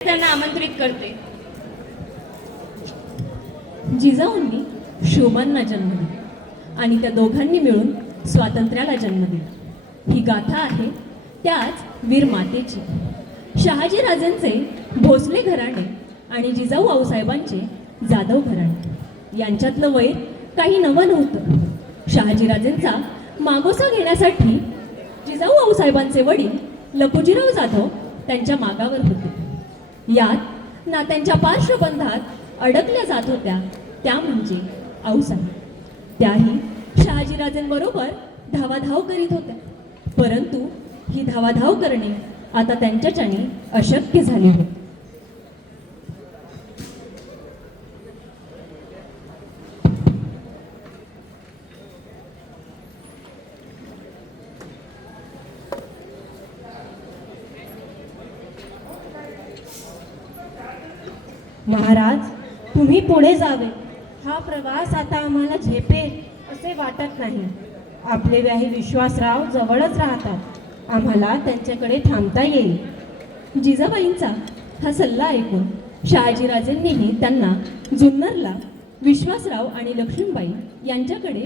त्यांना आमंत्रित करते. जिजाऊंनी शोभांना जन्म दिला आणि त्या दोघांनी मिळून स्वातंत्र्याला जन्म दिला. ही गाथा आहे त्याच वीर मातेची. शहाजी राजांचे भोसले घराणे आणि जिजाऊ आऊसाहेबांचे जाधव घराणे यांच्यातलं वैर काही नवं नव्हतं. शहाजीराजेंचा मागोसा घेण्यासाठी जिजाऊ आऊसाहेबांचे वडील लखुजीराव जाधव त्यांच्या मागावर होते. यात नात्यांच्या पार्श्वबंधात अडकल्या जात होत्या त्या म्हणजे आऊसाहेब. त्याही शहाजीराजेंबरोबर धावाधाव करीत होत्या, परंतु ही धावाधाव करणे आता त्यांच्याच्याने अशक्य झाले होते. महाराज, तुम्ही पुढे जावे. हा प्रवास आता आम्हाला झेपेल असे वाटत नाही. आपले व्याही विश्वासराव जवळच राहतात. आम्हाला त्यांच्याकडे थांबता येईल. जिजाबाईंचा हा सल्ला ऐकून शहाजीराजेंनीही त्यांना जुन्नरला विश्वासराव आणि लक्ष्मीबाई यांच्याकडे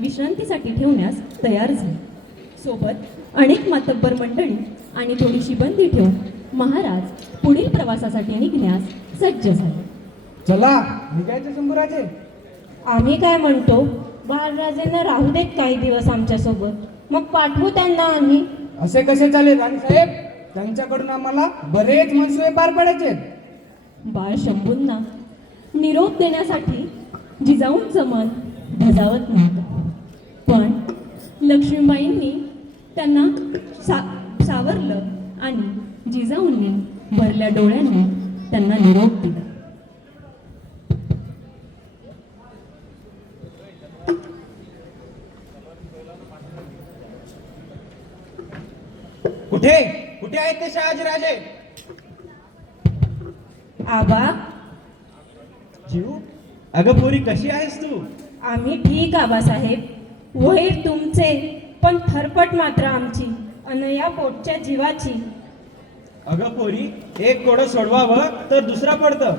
विश्रांतीसाठी ठेवण्यास तयार झाले. सोबत अनेक मातब्बर मंडळी आणि थोडीशी बंदी ठेवून महाराज पुढील प्रवासासाठी निघण्यास सज्ज झाले. चला निघायचे शंभूराजे. आम्ही काय म्हणतो, बाळराजेंना राहू देत काही दिवस आमच्यासोबत, मग पाठवू त्यांना आम्ही. असे कसे चालेल राणीसाहेब? त्यांच्याकडून आम्हाला बरेच मनसुबे पार पडायचे. बाळ शंभूंना निरोप देण्यासाठी जिजाऊंचं मन धजावत नव्हतं, पण लक्ष्मीबाईंनी त्यांना सावरलं आणि जिजाऊंनी भरल्या डोळ्यांनी त्यांना निरोप दिला. कुठे कुठे आहेत ते शहाजीराजे? आबा, जीव, अगं पोरी कशी आहेस तू? आम्ही ठीक आबासाहेब. वैर तुमचे, पण थरपट मात्र आमची अन या पोटच्या जीवाची. अगं पोरी, एक कोडं सोडवावं तर दुसरा पडतं.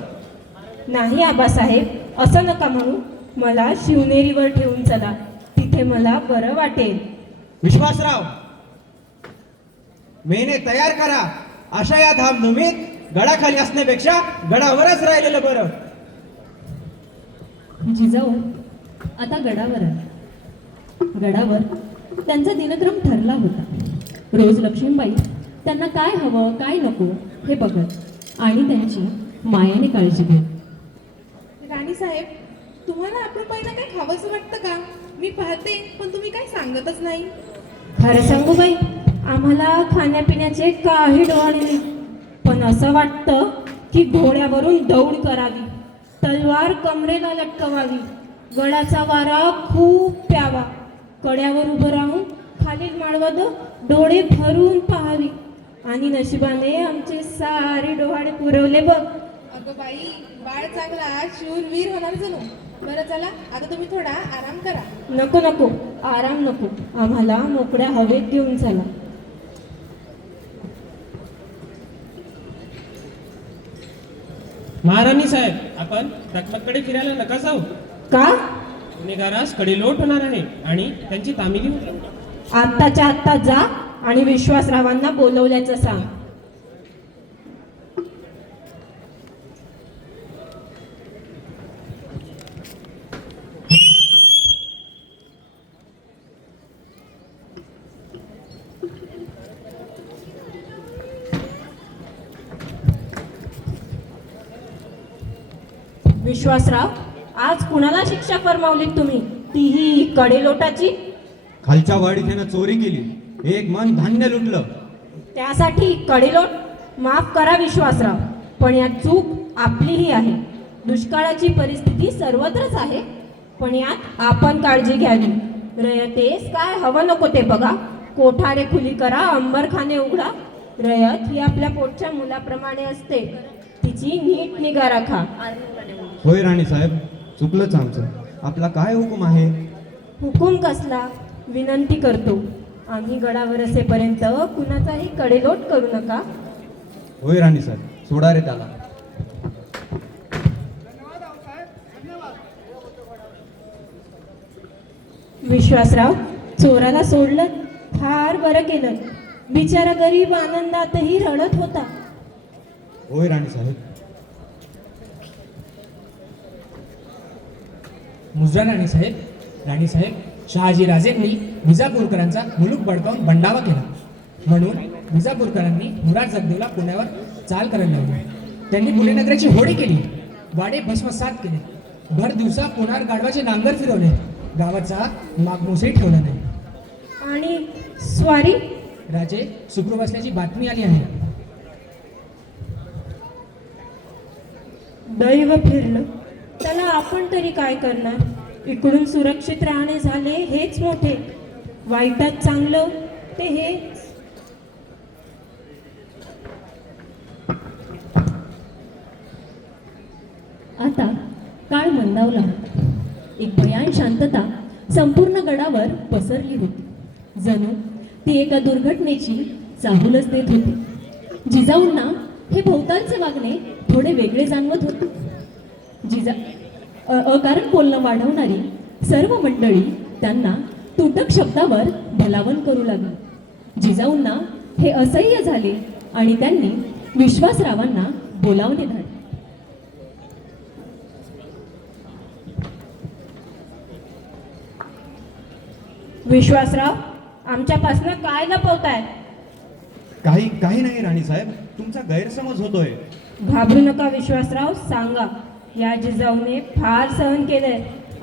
नाही आबासाहेब, असं नका म्हणू. मला शिवनेरीवर ठेवून चला, तिथे मला बरं वाटेल. विश्वासराव, मेहने तयार करा. अशा या धामधुमीत गडाखाली असण्यापेक्षा गडावरच राहिलेलं बरं. जिजाऊ आता गडावर आले. गडावर त्यांचा दिनक्रम ठरला होता. रोज लक्ष्मीबाई त्यांना काय हवं काय नको हे बघत आणि त्यांची मायाने काळजी घेत. राणीसाहेब, तुम्हाला आपलं पहिलं काही खावंसं वाटतं का? मी पाहते, पण तुम्ही काही सांगतच नाही. खरं सांगू बाई, आम्हाला खाण्यापिण्याचे काही डोळे नाही, पण असं वाटतं की घोड्यावरून दौड करावी, तलवार कमरेला लटकवावी, गडाचा वारा खूप प्यावा, कड्यावर उभं राहून खालील माळवद डोळे भरून पाहावी, आणि नशिबाने आमचे सारे डोहाळे पुरवले बघ. अगं बाई, बाळ चांगला शूरवीर होणार जणू. बरं चला, आता तुम्ही थोडा आराम करा. नको नको, आराम नको. आम्हाला मोकळ्या हवेत घेऊन चला. महाराणी साहेब, आपण टकमककडे फिरायला नका जाऊ. का? गुन्हेगारास कडेलोट होणार आहे आणि त्यांची तामिली होती. आत्ताच्या आत्ता जा आणि विश्वासरावांना बोलवल्याचं सांग. विश्वासराव, आज कुणाला शिक्षा फरमावली तुम्ही, तीही कडेलोटाची? खालच्या वाडीत त्यानं चोरी केली, एक मन धान्य लुटलं. त्यासाठी कडेलोट? माफ करा विश्वासराव, पण यात चूक आपलीही आहे. दुष्काळाची परिस्थिती सर्वत्रच आहे, पण यात आपण काळजी घ्यावी. रयतेस काय हवं नको ते बघा. कोठारे खुली करा, अंबरखाने उघडा. रयत ही आपल्या पोटच्या मुलाप्रमाणे असते, तिची नीट निगा राखा. होय राणीसाहेब, चुकलंच आमचं. आपला काय हुकूम आहे? हुकूम कसला? विनंती करतो, आम्ही गडावर असेपर्यंत कुणाचाही कडेलोट करू नका. होय राणीसाहेब, सोडा रे त्याला. विश्वासराव, चोराला सोडलं, फार बरं केलं. बिचारा गरीब आनंदातही रडत होता. होय राणीसाहेब. मुजरा राणीसाहेब शहाजी राजेंनी विजापूरकरांचा मुलूक बळकावून बंडावा केला. म्हणून विजापूरकरांनी मुराद जगदेवला पुण्यावर चाल करायला लावली. त्यांनी पुणे नगराची होळी केली, वाडे भस्मसात केले, भर दिवसा पुणार गाढवाचे नांगर फिरवले, गावाचा मागमोसही ठेवला नाही. आणि स्वारी राजे सुखरूप असल्याची बातमी आली आहे. दैव फिरलं, त्याला आपण तरी काय करणार. इकडून सुरक्षित राहणे झाले हेच मोठे, वाईटात चांगलं ते हेच. आता काळ मंदावला होता. एक भयान शांतता संपूर्ण गडावर पसरली होती. जणू ती एका दुर्घटनेची चाहूलच देत होती. जिजाऊंना हे भोवतालचे वागणे थोडे वेगळे जाणवत होते. अकारण बोलणं वाढवणारी सर्व मंडळी त्यांना तुटक शब्दावर भलावण करू लागली. जिजाऊंना हे असह्य झाले आणि त्यांनी विश्वासरावांना बोलावणे धाडले. विश्वासराव, आमच्यापासनं काय लपवताय? काही नाही राणीसाहेब, तुमचा गैरसमज होतोय. घाबरू नका विश्वासराव, सांगा. या जिजाऊने फार सहन केलंय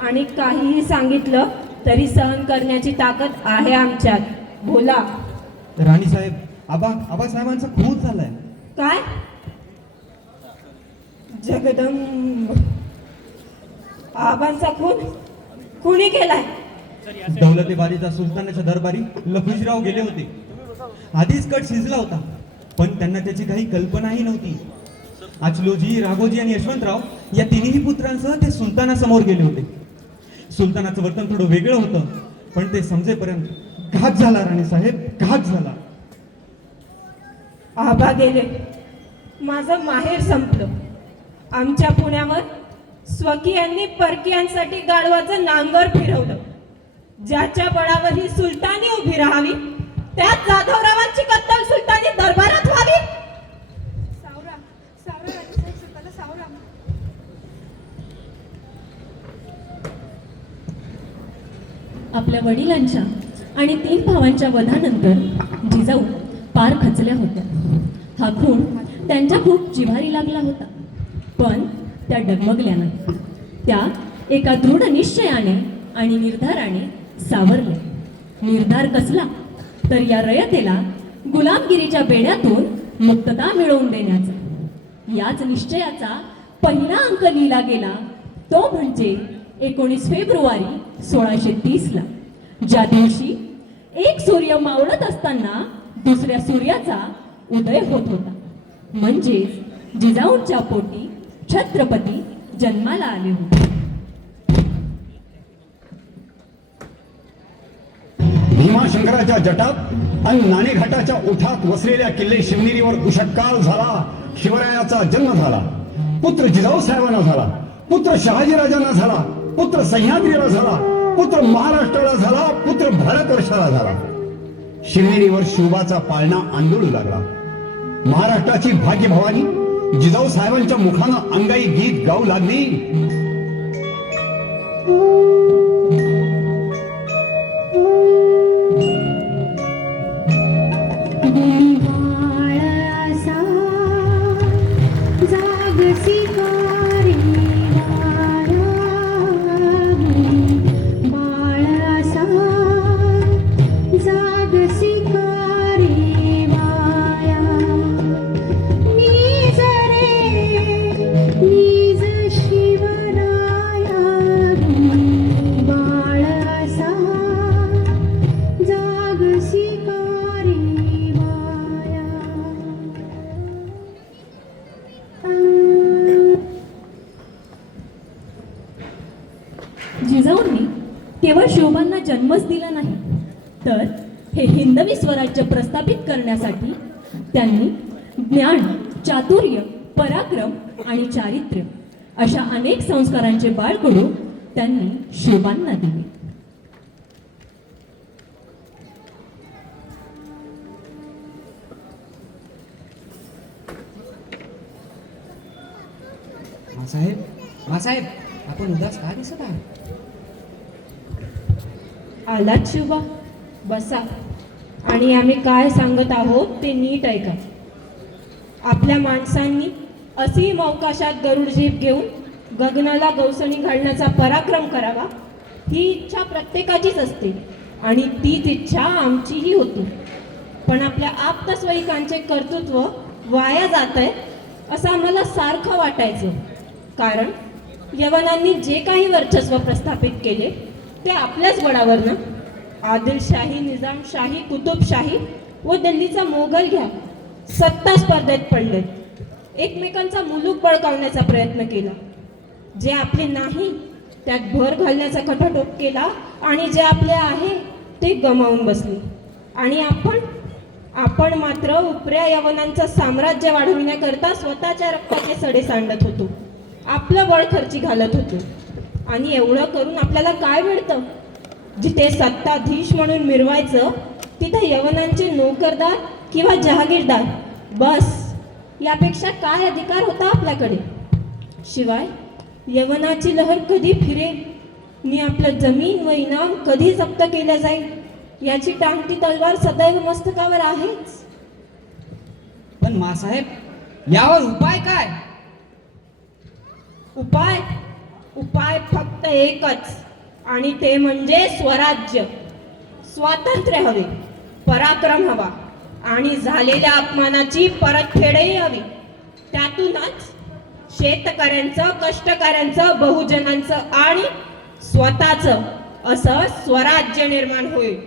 आणि काहीही सांगितलं तरी सहन करण्याची ताकद आहे आमच्यात. बोला. राणीसाहेब, आबासाहेबांचा खून झालाय. काय? जगदंब, आबांचा खून कुणी केलाय? दौलतेबारीचा सुलतानाच्या दरबारी लखुजीराव गेले होते. आधीच कट शिजला होता, पण त्यांना त्याची काही कल्पनाही नव्हती. अचलोजी, राघोजी आणि यशवंतराव या तिन्ही पुत्रांसह ते सुलतानासमोर गेले होते. सुलतानाचं वर्तन थोडं वेगळं होतं, पण ते समजेपर्यंत घात झाला राणीसाहेब, घात झाला. आबा गेले, माझं माहेर संपलं. आमच्या पुण्यावर स्वकीयांनी परकीयांसाठी गाढवाचं नांगर फिरवलं. ज्याच्या बळावर ही सुलतानी उभी राहावी, त्यात जाधवरावांची कत्तल सुलतानी दरबारात व्हावी. सावरा राणीसाहेब, स्वतःला सावरा. आपल्या वडिलांच्या आणि 3 भावांच्या वधानंतर जिजाऊ पार खचल्या होत्या. हा खून त्यांच्या खूप जिव्हारी लागला होता, पण त्या डगमगल्या नाही. त्या एका दृढ निश्चयाने आणि निर्धाराने सावरल्या. निर्धार कसला, तर या रयतेला गुलामगिरीच्या बेड्यातून मुक्तता मिळवून देण्याचा. याच निश्चयाचा पहिला अंक लिहिला गेला, तो म्हणजे 19 फेब्रुवारी 1630ला, ज्या दिवशी एक सूर्य मावळत असताना दुसऱ्या सूर्याचा उदय होत होता. म्हणजेच जिजाऊंच्या पोटी छत्रपती जन्माला आले होते. भीमाशंकराच्या जटात आणि नाणेघाटाच्या ओठात वसलेल्या किल्ले शिवनेरीवर उषटकाळ झाला. शिवरायाचा जन्म झाला. पुत्र जिजाऊ साहेबांना झाला, पुत्र शहाजीराजांना झाला, पुत्र सह्याद्रीला झाला, पुत्र महाराष्ट्राला झाला, पुत्र भारतवर्षाला झाला. शिवनेरीवर शिवबाचा पाळणा आंदोलू लागला. महाराष्ट्राची भाग्यभवानी जिजाऊ साहेबांच्या मुखानं अंगाई गीत गाऊ लागली. जिजाऊंनी केवळ शिवबांना जन्मच दिला नाही, तर हे हिंदवी स्वराज्य प्रस्थापित करण्यासाठी त्यांनी ज्ञान, चातुर्य पराक्रम आणि चारित्र्य अशा अनेक संस्कारांचे बाळकडू त्यांनी शोभांना दिले. मासाहेब आपण उदास का दिसत आहात? आलात शिवबा, बसा आणि आम्ही काय सांगत आहोत ते नीट ऐका. आपल्या माणसांनी असीम अवकाशात गरुड जीप घेऊन गगनाला गवसणी घालण्याचा पराक्रम करावा ही इच्छा प्रत्येकाचीच असते आणि तीच इच्छा आमचीही होती. पण आपल्या आप्तस्वयिकांचे कर्तृत्व वाया जात आहे असं आम्हाला सारखं वाटायचं. कारण यवनांनी जे काही वर्चस्व प्रस्थापित केले ते आपल्याच बळावरनं आदिलशाही, निजामशाही, कुतुबशाही व दिल्लीचा मोगल घ्या सत्ता स्पर्धेत पडले. एकमेकांचा मुलूक बळकावण्याचा प्रयत्न केला. जे आपले नाही त्यात भर घालण्याचा खटाटोप केला आणि जे आपले आहे ते गमावून बसले. आणि आपण मात्र उपऱ्या यवनांचं साम्राज्य वाढविण्याकरता स्वतःच्या रक्ताचे सडे सांडत होतो, आपलं बळ खर्ची घालत होतो. आणि एवढं करून आपल्याला काय मिळतं? जिथे सत्ताधीश म्हणून मिरवायचं तिथे यवनांचे नोकरदार किंवा जहागीरदार, बस यापेक्षा काय अधिकार होता आपल्याकडे? शिवाय यवनाची लहर कधी फिरेल, मी आपलं जमीन व इनाम कधी जप्त केलं जाईल याची टांगती तलवार सदैव मस्तकावर आहेच. पण मासाहेब यावर उपाय काय? उपाय फक्त एकच आणि ते म्हणजे स्वराज्य. स्वातंत्र्य हवे, पराक्रम हवा आणि झालेल्या अपमानाची परतफेडही हवी. त्यातूनच शेतकऱ्यांचं, कष्टकऱ्यांचं, बहुजनांचं आणि स्वतःचं असं स्वराज्य निर्माण होईल.